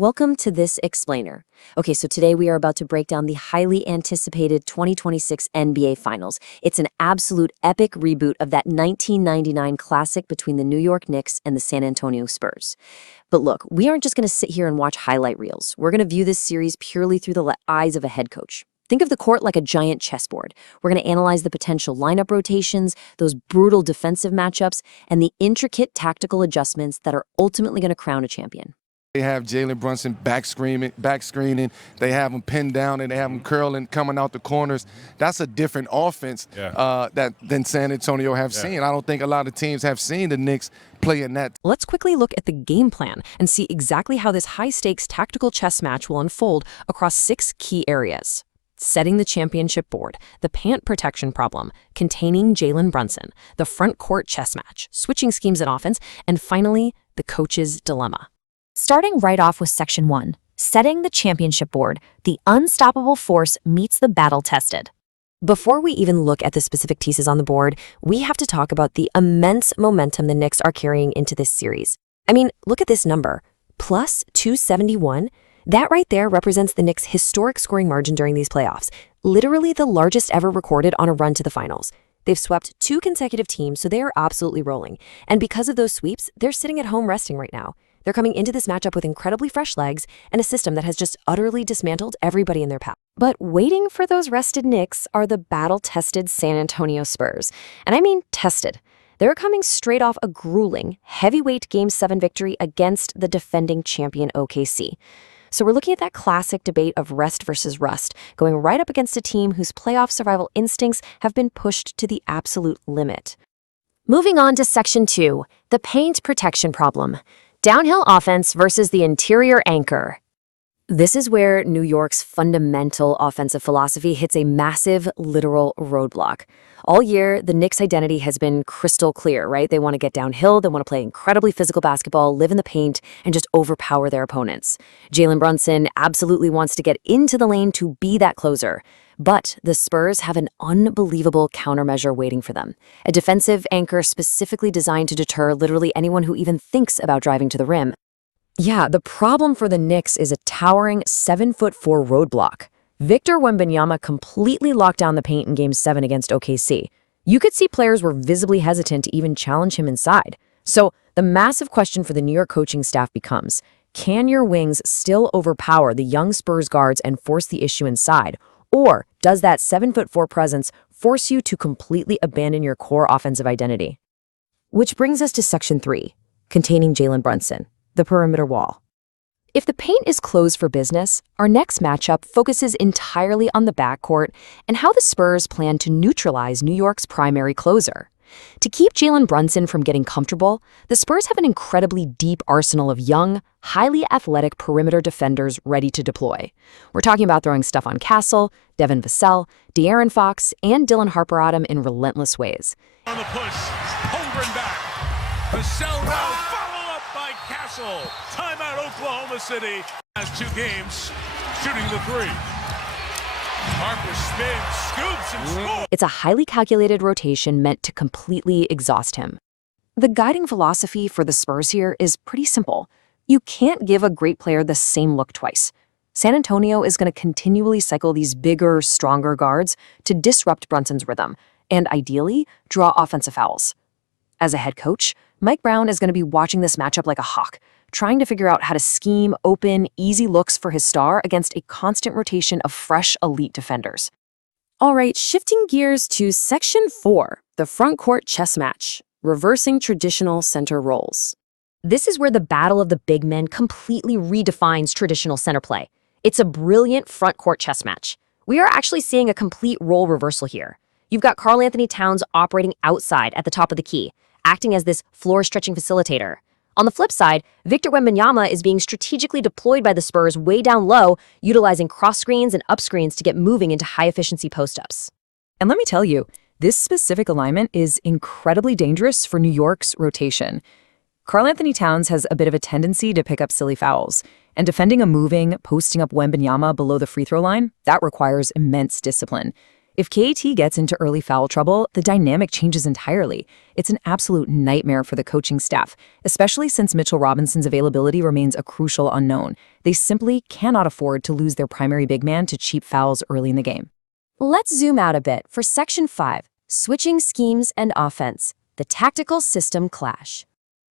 Welcome to this explainer. Okay, so today we are about to break down the highly anticipated 2026 NBA Finals. It's an absolute epic reboot of that 1999 classic between the New York Knicks and the San Antonio Spurs. But look, we aren't just going to sit here and watch highlight reels. We're going to view this series purely through the eyes of a head coach. Think of the court like a giant chessboard. We're going to analyze the potential lineup rotations, those brutal defensive matchups, and the intricate tactical adjustments that are ultimately going to crown a champion. They have Jalen Brunson back screening. They have him pinned down, and they have him curling, coming out the corners. That's a different offense than San Antonio have seen. I don't think a lot of teams have seen the Knicks play in that. Let's quickly look at the game plan and see exactly how this high-stakes tactical chess match will unfold across 6 key areas. Setting the championship board, the pant protection problem, containing Jalen Brunson, the front court chess match, switching schemes at offense, and finally, the coach's dilemma. Starting right off with Section 1, setting the championship board, the unstoppable force meets the battle-tested. Before we even look at the specific pieces on the board, we have to talk about the immense momentum the Knicks are carrying into this series. I mean, look at this number, plus 271. That right there represents the Knicks' historic scoring margin during these playoffs, literally the largest ever recorded on a run to the finals. They've swept 2 consecutive teams, so they are absolutely rolling. And because of those sweeps, they're sitting at home resting right now. They're coming into this matchup with incredibly fresh legs and a system that has just utterly dismantled everybody in their path. But waiting for those rested Knicks are the battle-tested San Antonio Spurs. And I mean tested. They're coming straight off a grueling, heavyweight Game 7 victory against the defending champion OKC. So we're looking at that classic debate of rest versus rust, going right up against a team whose playoff survival instincts have been pushed to the absolute limit. Moving on to Section 2, the paint protection problem. Downhill offense versus the interior anchor. This is where New York's fundamental offensive philosophy hits a massive, literal roadblock. All year, the Knicks' identity has been crystal clear, right? They want to get downhill, they want to play incredibly physical basketball, live in the paint, and just overpower their opponents. Jalen Brunson absolutely wants to get into the lane to be that closer. But the Spurs have an unbelievable countermeasure waiting for them. A defensive anchor specifically designed to deter literally anyone who even thinks about driving to the rim. Yeah, the problem for the Knicks is a towering 7'4" roadblock. Victor Wembanyama completely locked down the paint in Game 7 against OKC. You could see players were visibly hesitant to even challenge him inside. So the massive question for the New York coaching staff becomes, can your wings still overpower the young Spurs guards and force the issue inside? Or does that 7'4" presence force you to completely abandon your core offensive identity? Which brings us to Section 3, containing Jalen Brunson, the perimeter wall. If the paint is closed for business, our next matchup focuses entirely on the backcourt and how the Spurs plan to neutralize New York's primary closer. To keep Jalen Brunson from getting comfortable, the Spurs have an incredibly deep arsenal of young, highly athletic perimeter defenders ready to deploy. We're talking about throwing stuff on Castle, Devin Vassell, De'Aaron Fox, and Dylan Harper at him in relentless ways. On the push, Holmgren back. Vassell now, follow up by Castle. Timeout Oklahoma City has 2 games, shooting the 3. Harper spins, scoops, and scores. It's a highly calculated rotation meant to completely exhaust him. The guiding philosophy for the Spurs here is pretty simple. You can't give a great player the same look twice. San Antonio is going to continually cycle these bigger, stronger guards to disrupt Brunson's rhythm and, ideally, draw offensive fouls. As a head coach, Mike Brown is going to be watching this matchup like a hawk, trying to figure out how to scheme open, easy looks for his star against a constant rotation of fresh, elite defenders. All right, shifting gears to Section 4, the front court chess match, reversing traditional center roles. This is where the battle of the big men completely redefines traditional center play. It's a brilliant front court chess match. We are actually seeing a complete role reversal here. You've got Karl Anthony Towns operating outside at the top of the key, acting as this floor-stretching facilitator. On the flip side, Victor Wembanyama is being strategically deployed by the Spurs way down low, utilizing cross screens and up screens to get moving into high-efficiency post-ups. And let me tell you, this specific alignment is incredibly dangerous for New York's rotation. Karl Anthony Towns has a bit of a tendency to pick up silly fouls, and defending a moving, posting up Wembanyama below the free throw line, that requires immense discipline. If KAT gets into early foul trouble, the dynamic changes entirely. It's an absolute nightmare for the coaching staff, especially since Mitchell Robinson's availability remains a crucial unknown. They simply cannot afford to lose their primary big man to cheap fouls early in the game. Let's zoom out a bit for Section 5, Switching Schemes and Offense, the Tactical System Clash.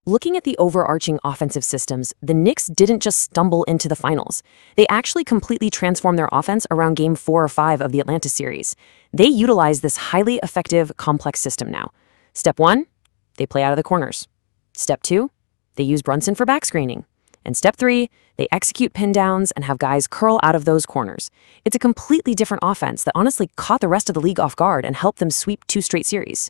Looking at the overarching offensive systems, the Knicks didn't just stumble into the finals. They actually completely transformed their offense around Game 4 or 5 of the Atlanta series. They utilize this highly effective, complex system now. Step 1, they play out of the corners. Step 2, they use Brunson for back screening. And Step 3, they execute pin downs and have guys curl out of those corners. It's a completely different offense that honestly caught the rest of the league off guard and helped them sweep 2 straight series.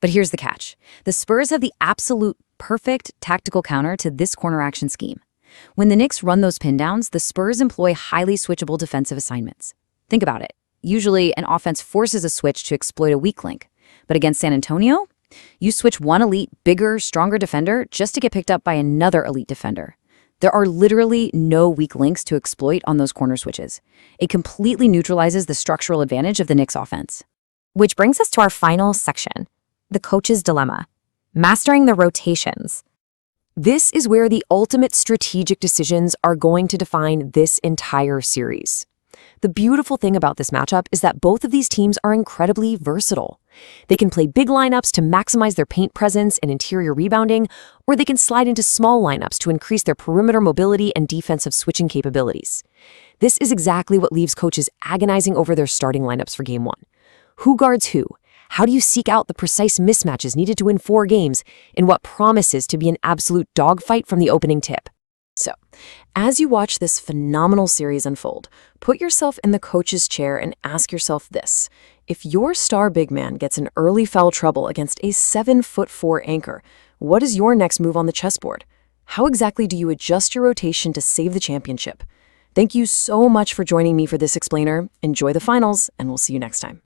But here's the catch. The Spurs have the absolute perfect tactical counter to this corner action scheme. When the Knicks run those pin downs, the Spurs employ highly switchable defensive assignments. Think about it. Usually, an offense forces a switch to exploit a weak link. But against San Antonio, you switch one elite, bigger, stronger defender just to get picked up by another elite defender. There are literally no weak links to exploit on those corner switches. It completely neutralizes the structural advantage of the Knicks offense. Which brings us to our final section, the coach's dilemma. Mastering the rotations. This is where the ultimate strategic decisions are going to define this entire series. The beautiful thing about this matchup is that both of these teams are incredibly versatile. They can play big lineups to maximize their paint presence and interior rebounding, or they can slide into small lineups to increase their perimeter mobility and defensive switching capabilities. This is exactly what leaves coaches agonizing over their starting lineups for Game 1. Who guards who? How do you seek out the precise mismatches needed to win 4 games in what promises to be an absolute dogfight from the opening tip? So, as you watch this phenomenal series unfold, put yourself in the coach's chair and ask yourself this. If your star big man gets in early foul trouble against a 7'4" anchor, what is your next move on the chessboard? How exactly do you adjust your rotation to save the championship? Thank you so much for joining me for this explainer. Enjoy the finals, and we'll see you next time.